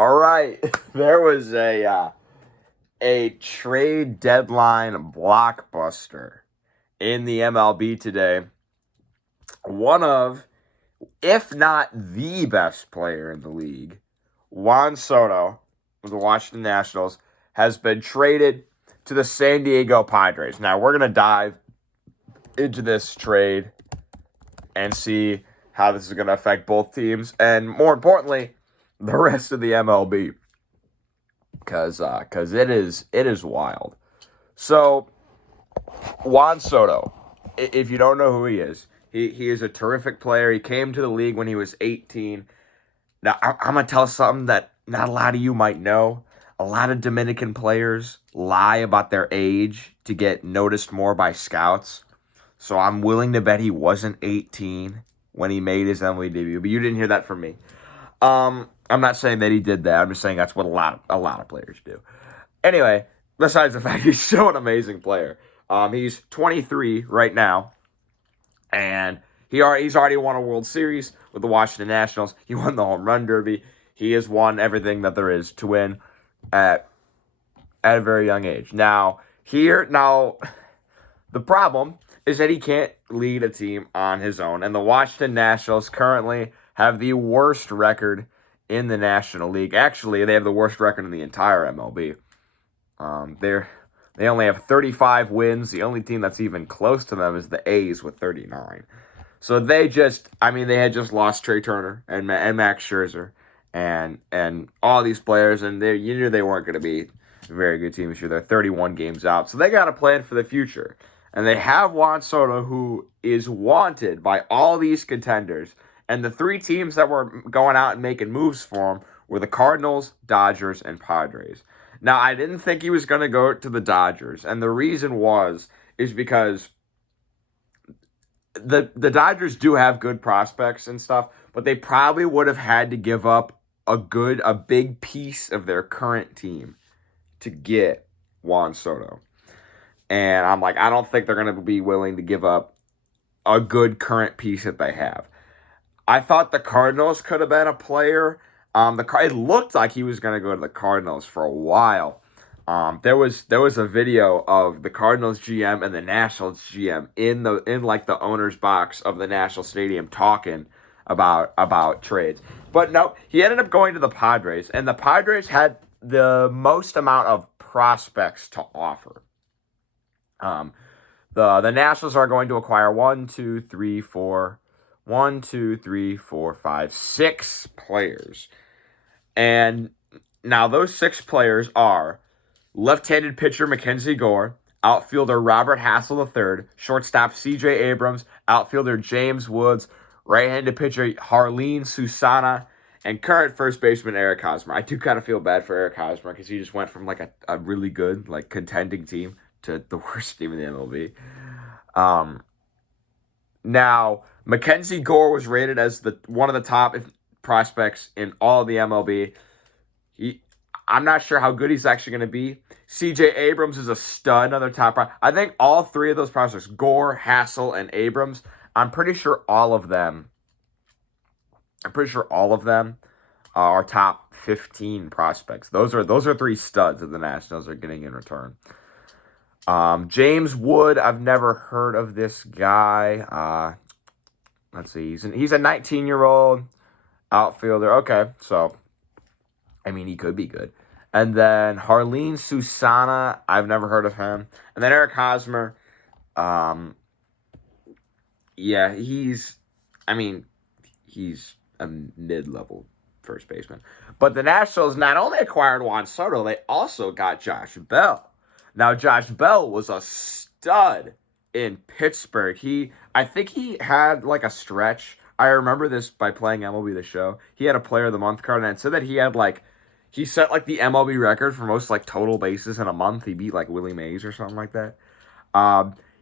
All right, there was a trade deadline blockbuster in the MLB today. One of, if not the best player in the league, Juan Soto of the Washington Nationals, has been traded to the San Diego Padres. Now we're gonna dive into this trade and see how this is gonna affect both teams, and more importantly, the rest of the MLB. Cause it is wild. So Juan Soto, if you don't know who he is a terrific player. He came to the league when he was 18. Now I'm gonna tell something that not a lot of you might know. A lot of Dominican players lie about their age to get noticed more by scouts. So I'm willing to bet he wasn't 18 when he made his MLB debut. But you didn't hear that from me. I'm not saying that he did that. I'm just saying that's what a lot of players do. Anyway, besides the fact he's so an amazing player, he's 23 right now, and he's already won a World Series with the Washington Nationals. He won the Home Run Derby. He has won everything that there is to win at a very young age. Now the problem is that he can't lead a team on his own, and the Washington Nationals currently have the worst record in the National League. Actually, they have the worst record in the entire MLB. They only have 35 wins. The only team that's even close to them is the A's with 39. So they had just lost Trey Turner and Max Scherzer and all these players, and you knew they weren't going to be a very good team this year. They're 31 games out, so they got to plan for the future. And they have Juan Soto, who is wanted by all these contenders. And the three teams that were going out and making moves for him were the Cardinals, Dodgers, and Padres. Now, I didn't think he was going to go to the Dodgers. And the reason is because the Dodgers do have good prospects and stuff, but they probably would have had to give up a big piece of their current team to get Juan Soto. And I'm like, I don't think they're going to be willing to give up a good current piece that they have. I thought the Cardinals could have been a player. It looked like he was going to go to the Cardinals for a while. There was a video of the Cardinals GM and the Nationals GM in the owner's box of the National Stadium talking about trades. But no, he ended up going to the Padres, and the Padres had the most amount of prospects to offer. The Nationals are going to acquire 6 players. And now those 6 players are left-handed pitcher Mackenzie Gore, outfielder Robert Hassel III, shortstop C.J. Abrams, outfielder James Woods, right-handed pitcher Harleen Susana, and current first baseman Eric Hosmer. I do kind of feel bad for Eric Hosmer because he just went from like a really good, like, contending team to the worst team in the MLB. Now, Mackenzie Gore was rated as one of the top prospects in all of the MLB. I'm not sure how good he's actually going to be. C.J. Abrams is a stud, another top prospect. I think all 3 of those prospects, Gore, Hassel, and Abrams, I'm pretty sure all of them are top 15 prospects. Those are 3 studs that the Nationals are getting in return. James Wood, I've never heard of this guy. Let's see, he's a 19-year-old outfielder. Okay, so I mean, he could be good. And then Harleen Susana, I've never heard of him. And then Eric Hosmer, he's a mid-level first baseman. But the Nationals not only acquired Juan Soto, they also got Josh Bell. Now, Josh Bell was a stud in Pittsburgh. I think he had like a stretch. I remember this by playing MLB The Show. He had a Player of the Month card, and it said that he set like the MLB record for most like total bases in a month. He beat like Willie Mays or something like that.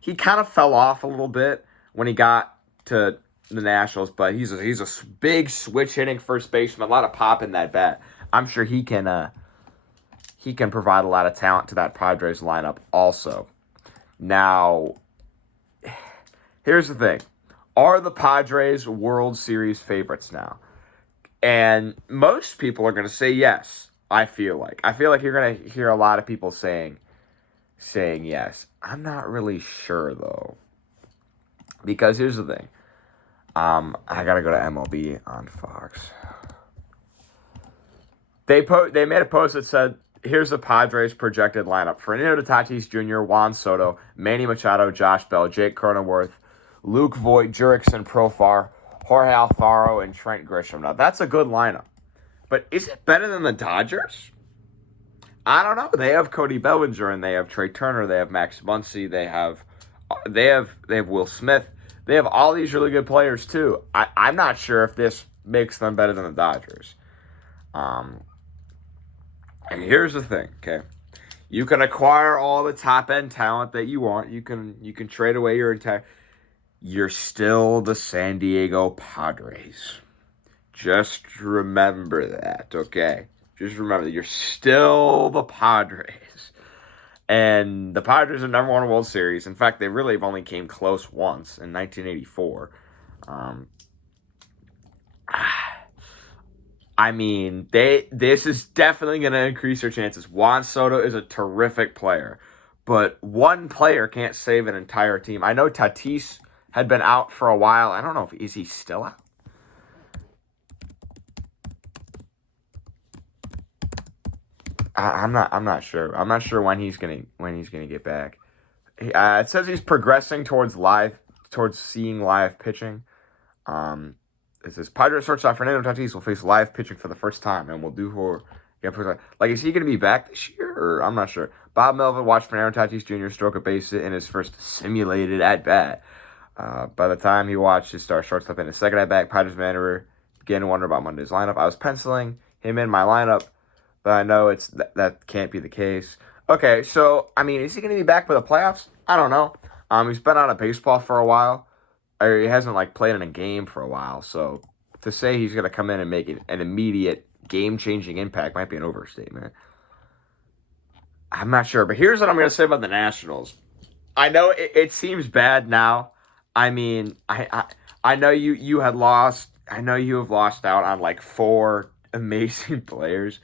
He kind of fell off a little bit when he got to the Nationals, but he's a big switch hitting first baseman, a lot of pop in that bat. I'm sure he can provide a lot of talent to that Padres lineup also. Now, here's the thing. Are the Padres World Series favorites now? And most people are going to say yes. I feel like you're going to hear a lot of people saying yes. I'm not really sure though, because here's the thing. I gotta go to MLB on Fox. They made a post that said, "Here's the Padres projected lineup: Fernando Tatis Jr., Juan Soto, Manny Machado, Josh Bell, Jake Cronenworth, Luke Voigt, Jurickson Profar, Jorge Alfaro, and Trent Grisham." Now that's a good lineup, but is it better than the Dodgers? I don't know. They have Cody Bellinger and they have Trey Turner. They have Max Muncy. They have Will Smith. They have all these really good players too. I'm not sure if this makes them better than the Dodgers. And here's the thing, okay? You can acquire all the top end talent that you want. You can trade away your entire. You're still the San Diego Padres. Just remember that, okay? Just remember that you're still the Padres. And the Padres have never won a World Series. In fact, they really have only came close once in 1984. I mean, this is definitely going to increase their chances. Juan Soto is a terrific player, but one player can't save an entire team. I know Tatis had been out for a while. I don't know is he still out? I'm not sure. I'm not sure when he's gonna get back. It says he's progressing towards seeing live pitching. It says Padres shortstop Fernando Tatis will face live pitching for the first time and will do for. Like, is he going to be back this year? Or I'm not sure. Bob Melvin watched Fernando Tatis Jr. stroke a base in his first simulated at bat. By the time he watched his star shortstop in his second at bat, Padres manager began to wonder about Monday's lineup. I was penciling him in my lineup, but I know that can't be the case. Okay, so I mean, is he going to be back for the playoffs? I don't know. He's been out of baseball for a while. Or he hasn't played in a game for a while. So to say he's going to come in and make an immediate game-changing impact might be an overstatement. I'm not sure, but here's what I'm going to say about the Nationals. I know it seems bad now. I mean, I know you had lost. I know you have lost out on 4 amazing players.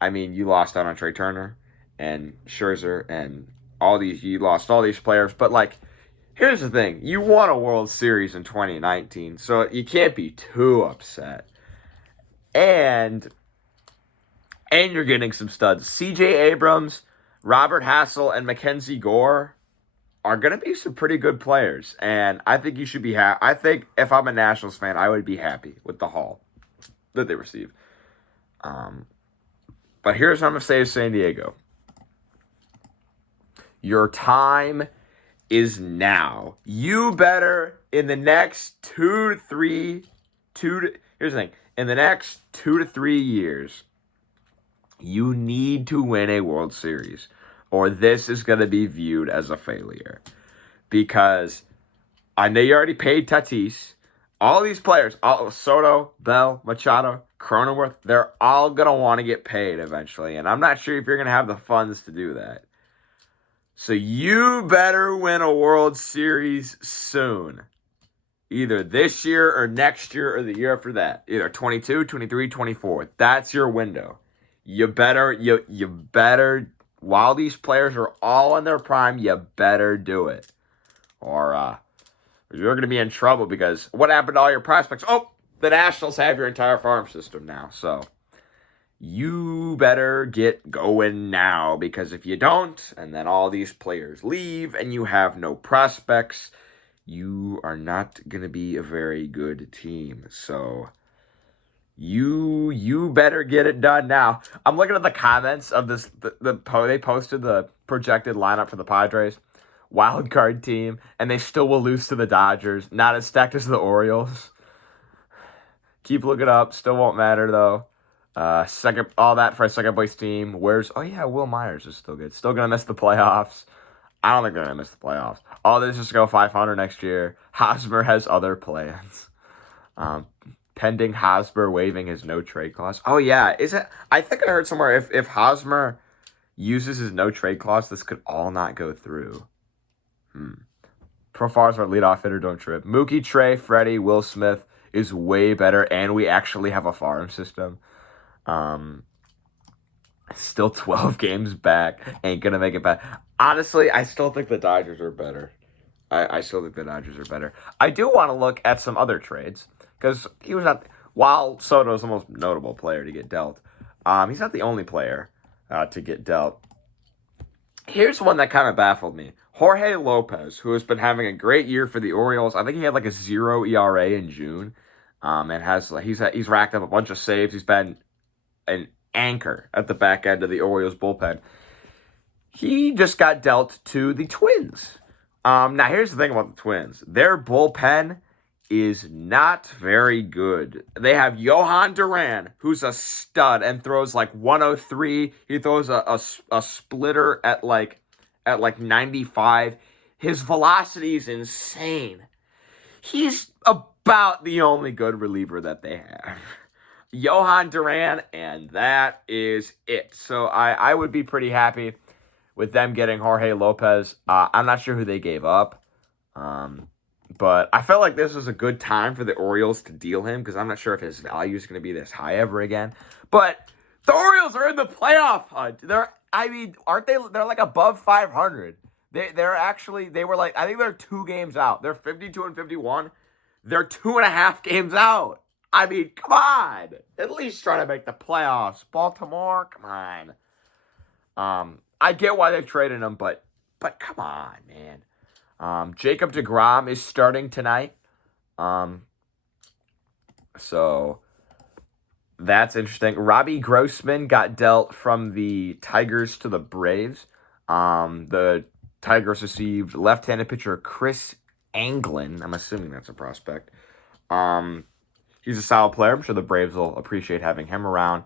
I mean, you lost out on Trey Turner and Scherzer and you lost all these players, but here's the thing. You won a World Series in 2019, so you can't be too upset. And you're getting some studs. C.J. Abrams, Robert Hassel, and Mackenzie Gore are going to be some pretty good players. And I think you should be happy. I think if I'm a Nationals fan, I would be happy with the haul that they receive. But here's what I'm going to say to San Diego. Your time is now. You better, in the next here's the thing. In the next 2 to 3 years, you need to win a World Series, or this is going to be viewed as a failure. Because I know you already paid Tatis. All these players, Soto, Bell, Machado, Cronenworth, they're all going to want to get paid eventually. And I'm not sure if you're going to have the funds to do that. So you better win a World Series soon. Either this year or next year or the year after that. Either 22, 23, 24. That's your window. You better, while these players are all in their prime, you better do it. Or you're going to be in trouble because what happened to all your prospects? Oh, the Nationals have your entire farm system now. So you better get going now, because if you don't, and then all these players leave and you have no prospects, you are not going to be a very good team. So you better get it done now. I'm looking at the comments of this. They posted the projected lineup for the Padres wild card team, and they still will lose to the Dodgers. Not as stacked as the Orioles. Keep looking up. Still won't matter though. All that for a second place team. Will Myers is still good. Still gonna miss the playoffs. I don't think they're gonna miss the playoffs. All this is to go 500 next year. Hosmer has other plans. Pending Hosmer waiving his no trade clause. Oh yeah, is it? I think I heard somewhere if Hosmer uses his no trade clause, this could all not go through. Profar's our leadoff hitter. Don't trip. Mookie, Trey, Freddie, Will Smith, is way better, and we actually have a farm system. Still 12 games back. Ain't gonna make it back. Honestly, I still think the Dodgers are better. I still think the Dodgers are better. I do want to look at some other trades because he was not. While Soto is the most notable player to get dealt, he's not the only player to get dealt. Here's one that kind of baffled me. Jorge Lopez, who has been having a great year for the Orioles. I think he had like a 0 ERA in June, and he's racked up a bunch of saves. He's been an anchor at the back end of the Orioles bullpen. He just got dealt to the Twins. Now, here's the thing about the Twins. Their bullpen is not very good. They have Johan Duran, who's a stud and throws like 103. He throws a splitter at like 95. His velocity is insane. He's about the only good reliever that they have. Johan Duran, and that is it. So I would be pretty happy with them getting Jorge Lopez. I'm not sure who they gave up. But I felt like this was a good time for the Orioles to deal him because I'm not sure if his value is going to be this high ever again. But the Orioles are in the playoff hunt. Aren't they? They're like above 500. They were like, I think they're 2 games out. They're 52 and 51. They're 2.5 games out. I mean, come on. At least try to make the playoffs. Baltimore, come on. I get why they're trading him, but come on, man. Jacob deGrom is starting tonight. So that's interesting. Robbie Grossman got dealt from the Tigers to the Braves. The Tigers received left-handed pitcher Chris Anglin. I'm assuming that's a prospect. He's a solid player. I'm sure the Braves will appreciate having him around.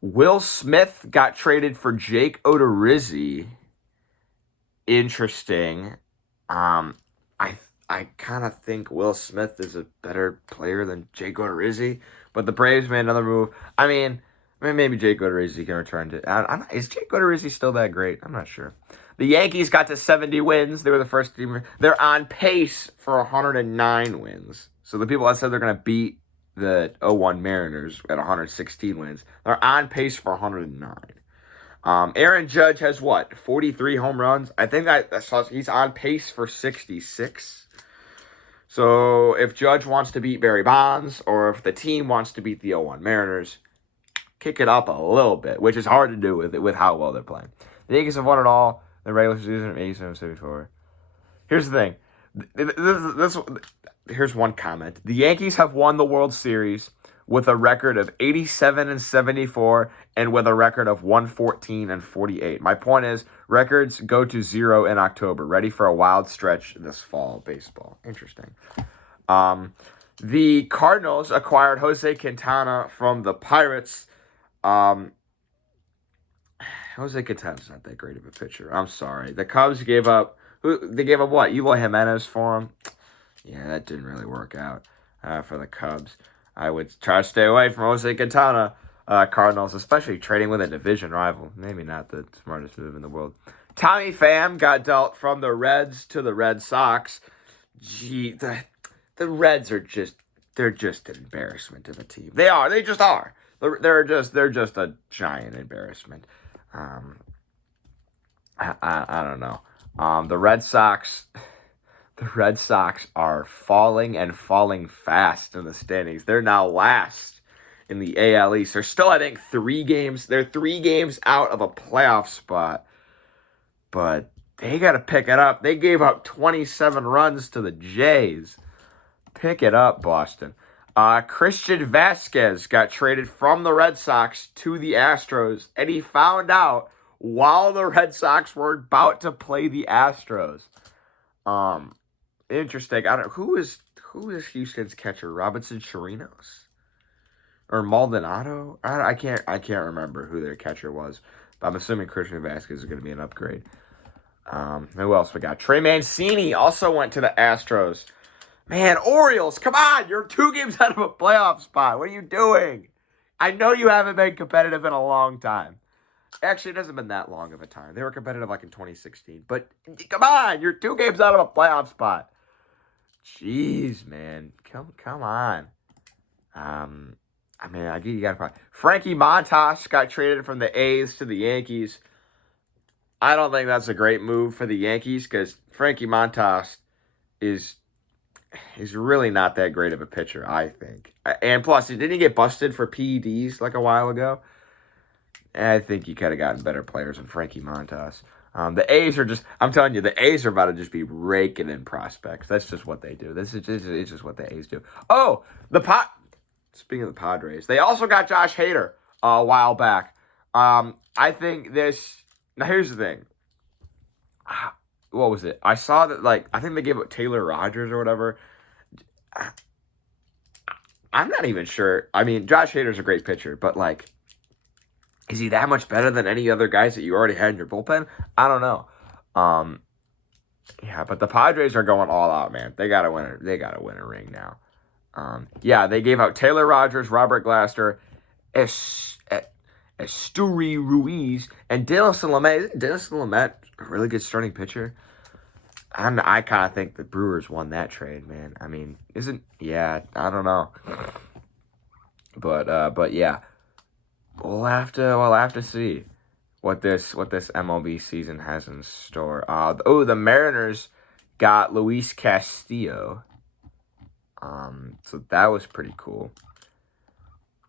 Will Smith got traded for Jake Odorizzi. Interesting. I kind of think Will Smith is a better player than Jake Odorizzi, but the Braves made another move. I mean, maybe Jake Odorizzi can return to. Is Jake Odorizzi still that great? I'm not sure. The Yankees got to 70 wins. They were the first team. They're on pace for 109 wins. So the people that said they're going to beat the 0-1 Mariners at 116 wins, they're on pace for 109. Aaron Judge has 43 home runs. I think he's on pace for 66. So if Judge wants to beat Barry Bonds, or if the team wants to beat the 0-1 Mariners, kick it up a little bit, which is hard to do with how well they're playing. The Yankees have won it all. The regular season of 87-74. Here's the thing. Here's one comment. The Yankees have won the World Series with a record of 87-74 and with a record of 114-48. My point is, records go to 0 in October. Ready for a wild stretch this fall of baseball. Interesting. The Cardinals acquired Jose Quintana from the Pirates. Jose Quintana's not that great of a pitcher. I'm sorry. The Cubs gave up. They gave up what? Eloy Jimenez for him. Yeah, that didn't really work out for the Cubs. I would try to stay away from Jose Quintana. Cardinals, especially trading with a division rival. Maybe not the smartest move in the world. Tommy Pham got dealt from the Reds to the Red Sox. Gee, the Reds are they're just an embarrassment of a team. They are. They just are. They're just a giant embarrassment. I don't know. The Red Sox are falling and falling fast in the standings. They're now last in the AL East. They're still, I think, 3 games. They're 3 games out of a playoff spot. But they got to pick it up. They gave up 27 runs to the Jays. Pick it up, Boston. Christian Vasquez got traded from the Red Sox to the Astros, and he found out while the Red Sox were about to play the Astros. Interesting. I don't know who is Houston's catcher. Robinson Chirinos or Maldonado. I can't remember who their catcher was. But I'm assuming Christian Vasquez is going to be an upgrade. Who else we got? Trey Mancini also went to the Astros. Man, Orioles, come on! You're 2 games out of a playoff spot. What are you doing? I know you haven't been competitive in a long time. Actually, it hasn't been that long of a time. They were competitive like in 2016. But come on, you're 2 games out of a playoff spot. Jeez, man. Come on. I mean, you got to find Frankie Montas got traded from the A's to the Yankees. I don't think that's a great move for the Yankees because Frankie Montas is really not that great of a pitcher, I think. And plus, didn't he get busted for PEDs like a while ago? I think you could have gotten better players than Frankie Montas. The A's are just, I'm telling you, the A's are about to just be raking in prospects. That's just what they do. It's just what the A's do. Oh, speaking of the Padres, they also got Josh Hader a while back. I think now here's the thing. What was it? I saw that, I think they gave it Taylor Rogers or whatever. I'm not even sure. I mean, Josh Hader's a great pitcher, but, is he that much better than any other guys that you already had in your bullpen? I don't know. Yeah, but the Padres are going all out, man. They gotta win a ring now. Yeah, they gave out Taylor Rogers, Robert Glasser, Esteury Ruiz, and Dinelson Lamet. Isn't Dinelson Lamet a really good starting pitcher? I kind of think the Brewers won that trade, man. I mean, I don't know. But yeah. We'll have to see what this MLB season has in store. The Mariners got Luis Castillo. So that was pretty cool.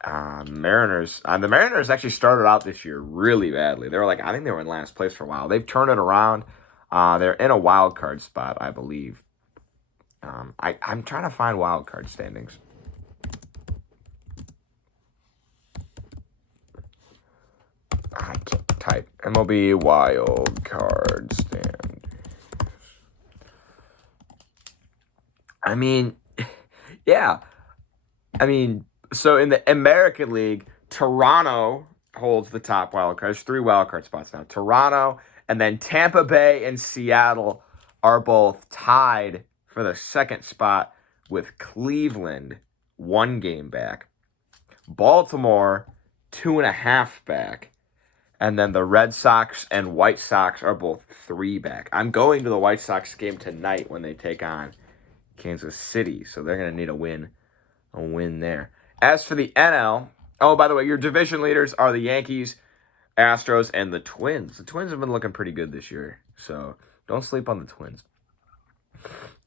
The Mariners actually started out this year really badly. They were I think they were in last place for a while. They've turned it around. They're in a wild card spot, I believe. I'm trying to find wild card standings. I can't type MLB wild card stand. I mean, yeah. I mean, so in the American League, Toronto holds the top wild card. There's 3 wild card spots now. Toronto and then Tampa Bay and Seattle are both tied for the second spot with Cleveland 1 game back. Baltimore 2.5 back. And then the Red Sox and White Sox are both 3 back. I'm going to the White Sox game tonight when they take on Kansas City. So they're going to need a win there. As for the NL, oh, by the way, your division leaders are the Yankees, Astros, and the Twins. The Twins have been looking pretty good this year. So don't sleep on the Twins.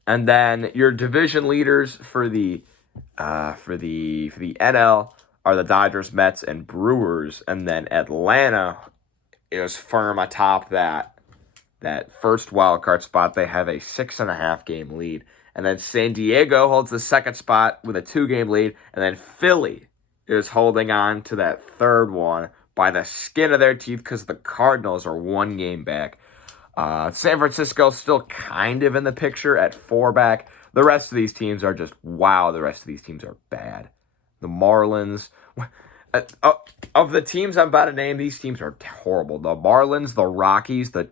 And then your division leaders for the NL are the Dodgers, Mets, and Brewers, and then Atlanta is firm atop that first wild card spot. They have a 6.5 game lead, and then San Diego holds the second spot with a 2 game lead, and then Philly is holding on to that third one by the skin of their teeth because the Cardinals are 1 game back. San Francisco still kind of in the picture at 4 back. The rest of these teams are just wow. The rest of these teams are bad. The Marlins. Of the teams I'm about to name, these teams are horrible. The Marlins, the Rockies, the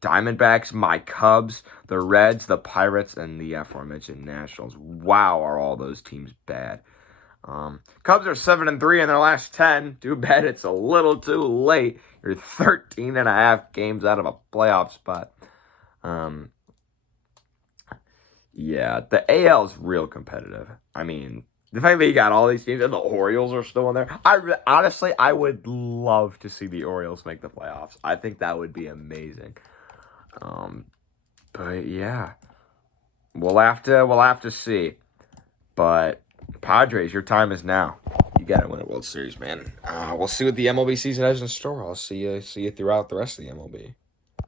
Diamondbacks, my Cubs, the Reds, the Pirates, and the aforementioned Nationals. Wow, are all those teams bad. Cubs are 7-3 in their last 10. Too bad it's a little too late. You're 13.5 games out of a playoff spot. Yeah, the AL is real competitive. I mean, the fact that you got all these teams and the Orioles are still in there. Honestly, I would love to see the Orioles make the playoffs. I think that would be amazing. But yeah, we'll have to see. But Padres, your time is now. You got to win a World Series, man. We'll see what the MLB season has in store. I'll see you throughout the rest of the MLB.